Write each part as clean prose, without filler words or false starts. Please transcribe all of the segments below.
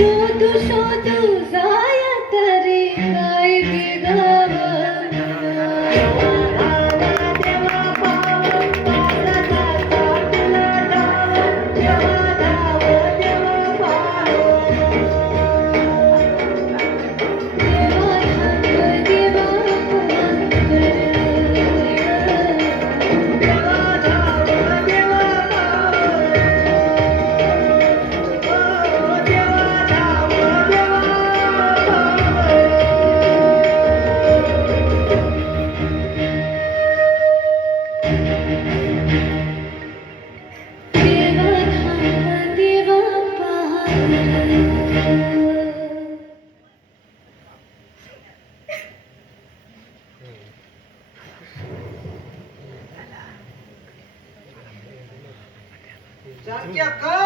शोधू शोधू जाय तरी काय बिगाव जानकी अक्का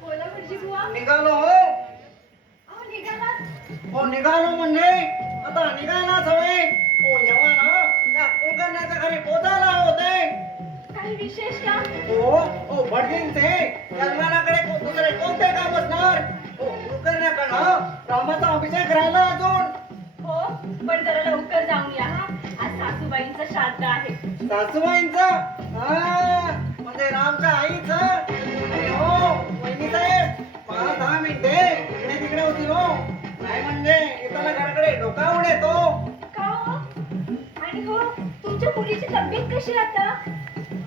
बोला म्हणजे बुवा निघालो हो. अहो निघालात हो निघालो म्हणजे आता निघायलाच हवे. हो जेव्हा ना त्या कुलकर्ण्याच्या घरी पोचायला होते. काही विशेष का हो हो भटजींचे यजमानाकडे दुसरे कोणते काम असणार. हो कुलकर्ण्याकडनं रामाचा अभिषेक राहिला अजून. हो पण जरा लवकर जाऊन या हा आज सासूबाईंचं श्राद्ध आहे सासूबाईंचं म्हणजे रामच्या आईचं. अरे हो वहिनी साहेब 5-10 मिनिटे इकडे तिकडे होती हो. काय म्हणजे येताना घराकडे डोका उड येतो. का हो आणि हो तुमच्या मुलीची तब्येत कशी आता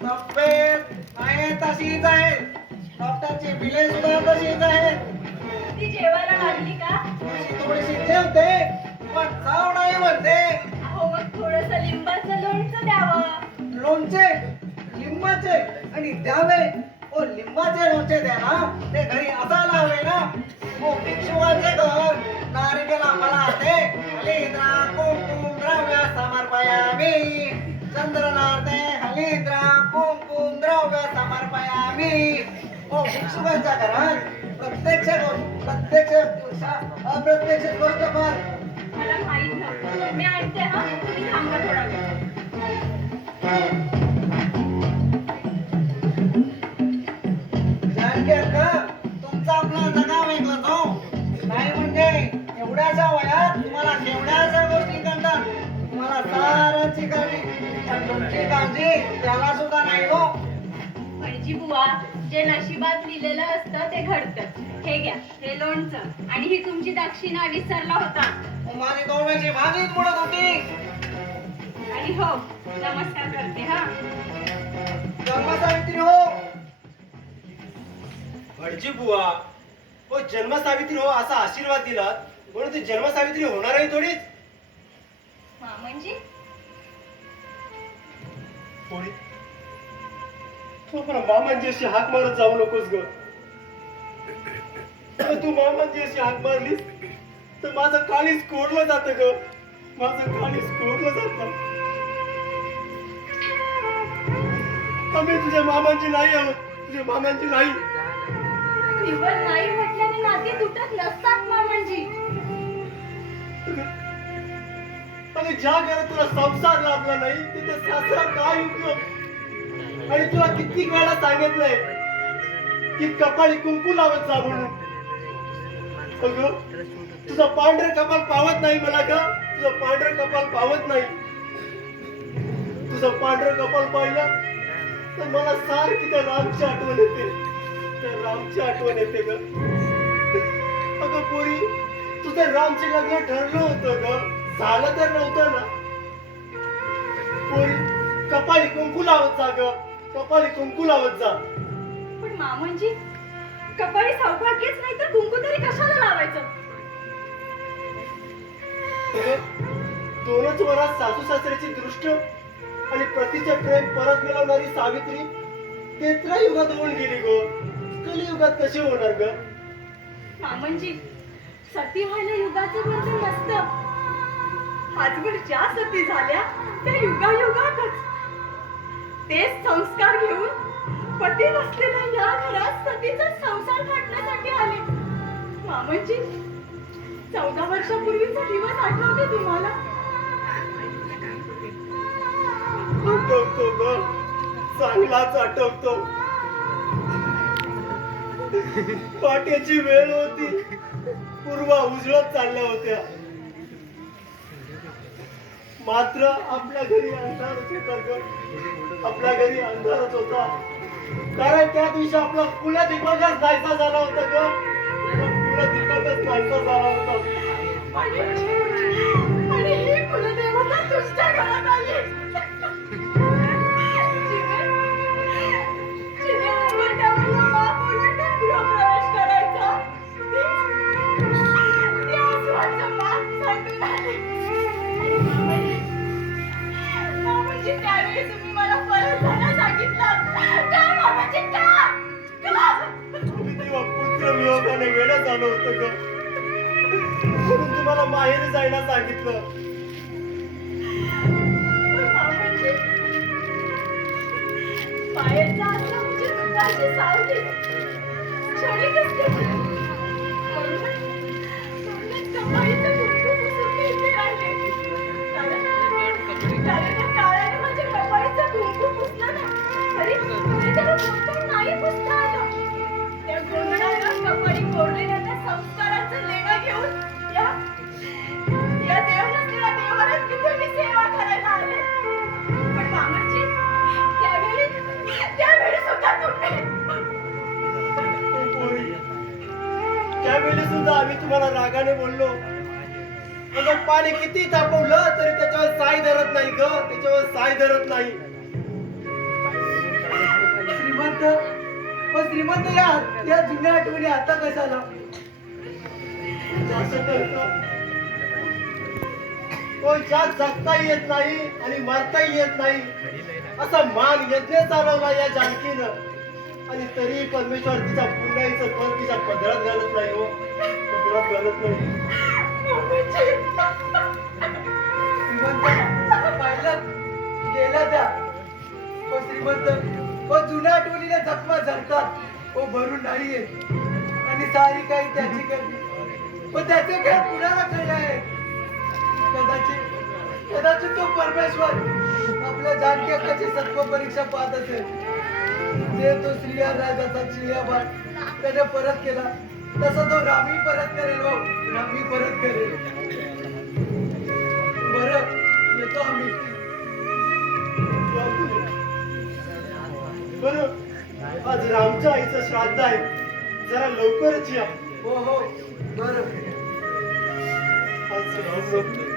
तब्येत आहे तशीच आहे. डॉक्टरची बिले सुद्धा तशीच आहेत. ती जेवायला लागली का थोडीशी जेवते पण चाव नाही म्हणते. अहो मग थोडस लिंबाचं लोणचं द्यावं लोणचे लिंबाचे आणि द्यावे. ओ लिंबाचे लोणचे द्या ना ते घरी असायला हवे ना. ओ भिक्षुकाचे घर नारिकेला फळाचे हलिद्रा कुंकुम द्रव्य समर्पयामि. चंद्रनाथे हलिद्रा कुंकुम द्रव्य समर्पयामि. ओ भिक्षुकांच्या घरात प्रत्यक्ष अप्रत्यक्ष गोष्ट कर. मला माहित नव्हतं मी आणते हा तुम्ही थांबा थोडा वेळ जानकी अक्का तुमचा आपला जगा वेगळा तो. नाही म्हणजे एवढ्याच्या वयात तुम्हाला केवढ्याच्या गोष्टी करतात. तुम्हाला साराची काळजी पण तुमची काळजी त्याला सुद्धा नाही हो. म्हणजे बुवा जे नशिबात लिहिलेलं असतं ते घडतं हे घ्या हे लोणचं आणि ही तुमची दक्षिणा विसरला होता माझी दोघांची भागीच बुडत होती. आणि हो नमस्कार करते हा जन्मसावित्री हो. भटजी बुवा हो जन्मसावित्री हो असा आशीर्वाद दिला म्हणून ती जन्मसावित्री होणार आहे थोडीच. म्हणजे थोडी तू पण मामांची अशी हाक मारत जाऊ नकोस ग. तू मामांची अशी हाक मारलीस तर माझं काळीच कोरलं जात ग. माझं काळीच कोरलं जात. आम्ही तुझ्या मामांची नाही आहोत. तुझ्या मामांची नाही. निवड नाही म्हटल्याने नाते तुटत नसतात मामांजी अगं ज्या घरात तुला संसार लाभला नाही तिथे सासरा काय उपयोग. आणि तुला किती वेळा सांगितलंय की कपाळी कुंकू लावत जा म्हणून. अगं तुझं पांढरं कपाल पावत नाही मला ग. तुझं पांढरं कपाल पावत नाही. तुझं पांढरं कपाल पाहिलं तर मला सारखी त्या रामची आठवण येते. त्या रामची आठवण येते ग. अगं पोरी तुझं रामचे लग्न ठरलं होतं ग. झालं तर नव्हतं ना. पोरी कपाळी कुंकू लावत जा ग. कपाळी कुंकू लावत जा. पण मामांजी कपाळी सौभाग्यच नाही तर कुंकू तरी कशाला लावायचं दोनच वरात सासू सासऱ्याची दृष्ट आणि पतीचे प्रेम परत मिळवणारी सावित्री तेत्रा युगात होऊन गेली गो. कलियुगात कशी होणार ग. मामांजी सती व्हायला युगाचं बंधन नसतं. आजवर ज्या सती झाल्या त्या युगायुगातच तेच संस्कार घेऊन पती नसलेल्या या घरात सतीचा संसार थाटण्यासाठी आले. मामांजी 14 वर्षापूर्वीचा दिवस आठवते तुम्हाला आठवतो ग. चांगलाच आठवतो. पाट्याची वेळ होती, पूर्वा उजळत चालल्या होत्या. मात्र आपल्या घरी अंधारच होता ग. आपल्या घरी अंधारच होता, कारण त्या दिवशी आपला कुलदीपकच नाहीसा झाला होता ग. कुलदीपकच नाहीसा झाला होता. आणि ही कुलदेवता तुझ्या घरात आली. जिने उंबरठ्यावरला बाप ओलांडून गृहप्रवेश करायचा, ती आसवांचं पाप सांडून आली. मामाजी, त्यावेळी तुम्ही मला परत जायला सांगितलं का? मामाजी, का? तुम्ही तेव्हा पुत्र वियोगाने वेळ झालं होतं ग, म्हणून तुम्हाला माहेरी जायला सांगितलं. मामाजी, बाहेरचा असला म्हणजे दुःखाची सावली क्षणिक असते. म्हणूनच कपाळीचं कुंकू पुसून मी इथे राहिले. कारण त्या काळाने माझ्या कपाळीचं कुंकू पुसलं ना, तरी त्याला कुंकू नाही पुसता आलं. त्या गोंधळाला कपाळी कोरलेल्या त्या संस्काराचं लेणं घेऊन या देव नसलेल्या देवालाच तिथे मी सेवा करायला आले. पण मामाजी, त्यावेळी सुद्धा तुम्ही. त्यावेळी सुद्धा आम्ही तुम्हाला रागाने बोललो. अगं, पाणी किती तापवलं तरी त्याच्यावर साय धरत नाही ग, त्याच्यावर साय धरत नाही. श्रीमंत, पण श्रीमंत या जुन्या आठवणी आता कशाला? असं करतं. तो ज्यात जगताही येत नाही आणि मरताही येत नाही असा मान यज्ञ चालवला या जानकीनं, आणि तरी परमेश्वर तिचा पुण्याईचं फल तिच्या पदरात घालत नाही हो, पदरात घालत नाही. श्रीमंत पाहिलं गेला त्या. ओ श्रीमंत, ओ जुन्या आठवणीला जखमा झडतात, ओ भरून नाही येत, आणि सारी काही त्याची करते. पण त्याचे खेळ कुणाला कळले आहे? कदाचित तो परमेश्वर आपल्या जानकी हक्काची सत्व परीक्षा पाहत असेल. जे तो स्त्रिया राजाचा चिळ्याबाळ त्याने परत केला, तसा तो रामी परत करेल. हो, रामी परत करेल. बरं, येतो आम्ही. बरं, आज रामच्या आईचं श्राद्ध आहे, जरा लवकरच या. हो हो, बरं. आज राम